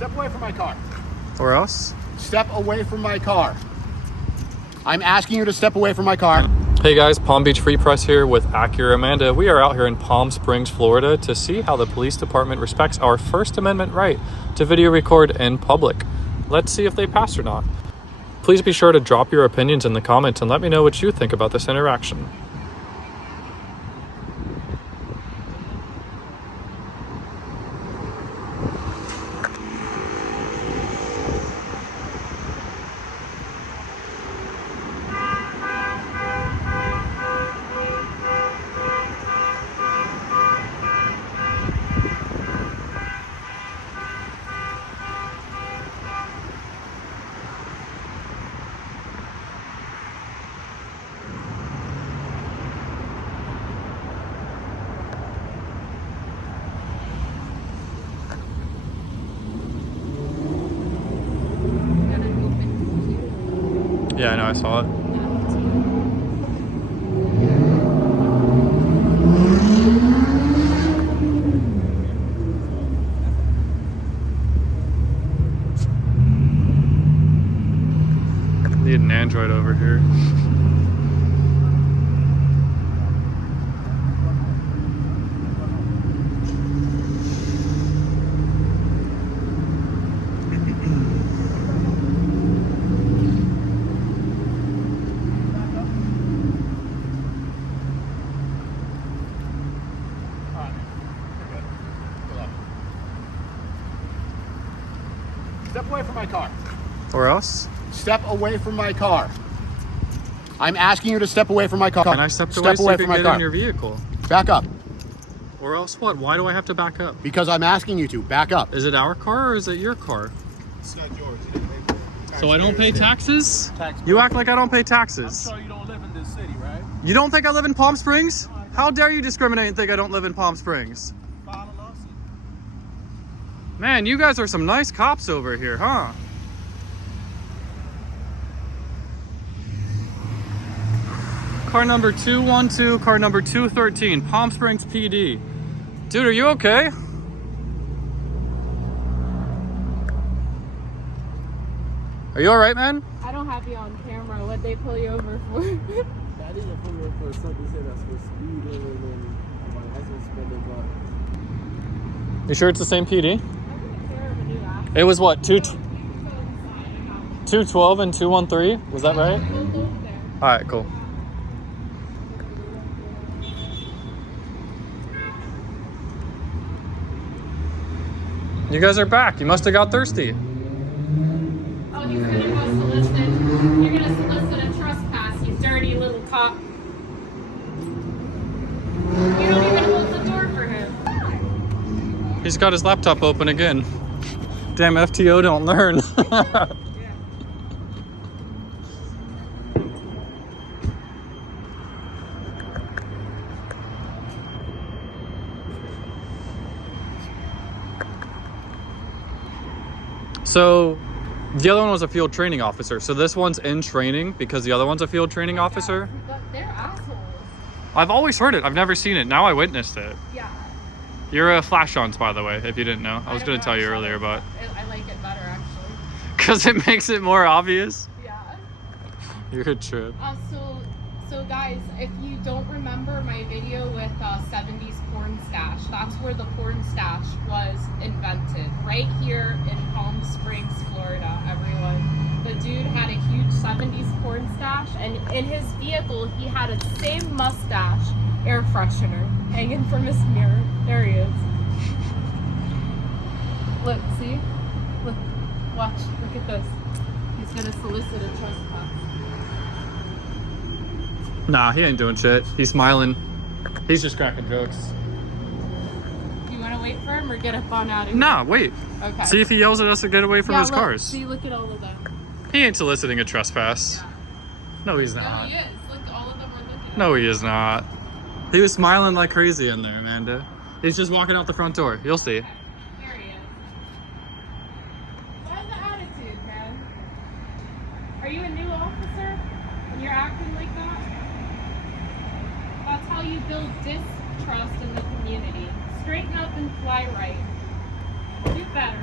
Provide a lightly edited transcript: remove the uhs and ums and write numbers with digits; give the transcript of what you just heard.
Step away from my car. Or else? Step away from my car. I'm asking you to step away from my car. Hey guys, Palm Beach Free Press here with Acura Amanda. We are out here in Palm Springs, Florida to see how the police department respects our First Amendment right to video record in public. Let's see if they pass or not. Please be sure to drop your opinions in the comments and let me know what you think about this interaction. Yeah, I know, I saw it. Need an Android over here. Step away from my car. Or else? Step away from my car. I'm asking you to step away from my car. And I stepped away so you could get in your vehicle. Back up. Or else what? Why do I have to back up? Because I'm asking you to. Back up. Is it our car or is it your car? It's not yours. You didn't pay for it. So I don't pay taxes? Taxpayer. You act like I don't pay taxes. I'm sure you don't live in this city, right? You don't think I live in Palm Springs? How dare you discriminate and think I don't live in Palm Springs? File a lawsuit. Man, you guys are some nice cops over here, huh? Car number 212, car number 213, Palm Springs PD. Dude, are you okay? Are you alright, man? I don't have you on camera. What'd they pull you over for? I didn't pull me for something said that's for speeding and then my license suspended, but You sure it's the same PD? I'm gonna care of a new app. It was what, So inside, I have 212 and 213? Was that right? We'll go there. Alright, cool. You guys are back. You must have got thirsty. Oh, he's gonna go solicit. You're gonna solicit a trespass, you dirty little cop. You don't even hold the door for him. He's got his laptop open again. Damn, FTO don't learn. So, the other one was a field training officer. So this one's in training because the other one's a field training officer. But they're assholes. I've always heard it. I've never seen it. Now I witnessed it. Yeah. You're a flash-ons, by the way, if you didn't know. I was don't going know, to tell you I saw earlier, it. but... I like it better, actually. Because it makes it more obvious. Yeah. You're a trip. So guys, if you don't remember my video with 70s porn stash, that's where the porn stash was invented, right here in Palm Springs, Florida, everyone. The dude had a huge 70s porn stash, and in his vehicle, he had a same mustache air freshener hanging from his mirror. There he is. Look, see? Look, watch, look at this. He's gonna solicit a trespass. Nah, he ain't doing shit. He's smiling. He's just cracking jokes. You want to wait for him or get up on out of here? Nah, wait. Okay. See if he yells at us to get away from his look, cars. See, look at all of them. He ain't soliciting a trespass. No, he's No, not. he is. Look, all of them are looking at No, he is not. He was smiling like crazy in there, Amanda. He's just walking out the front door. You'll see. him. Here he is. What's the attitude, man? Are you a new officer? And you're acting like that? That's how you build distrust in the community. Straighten up and fly right. Do better.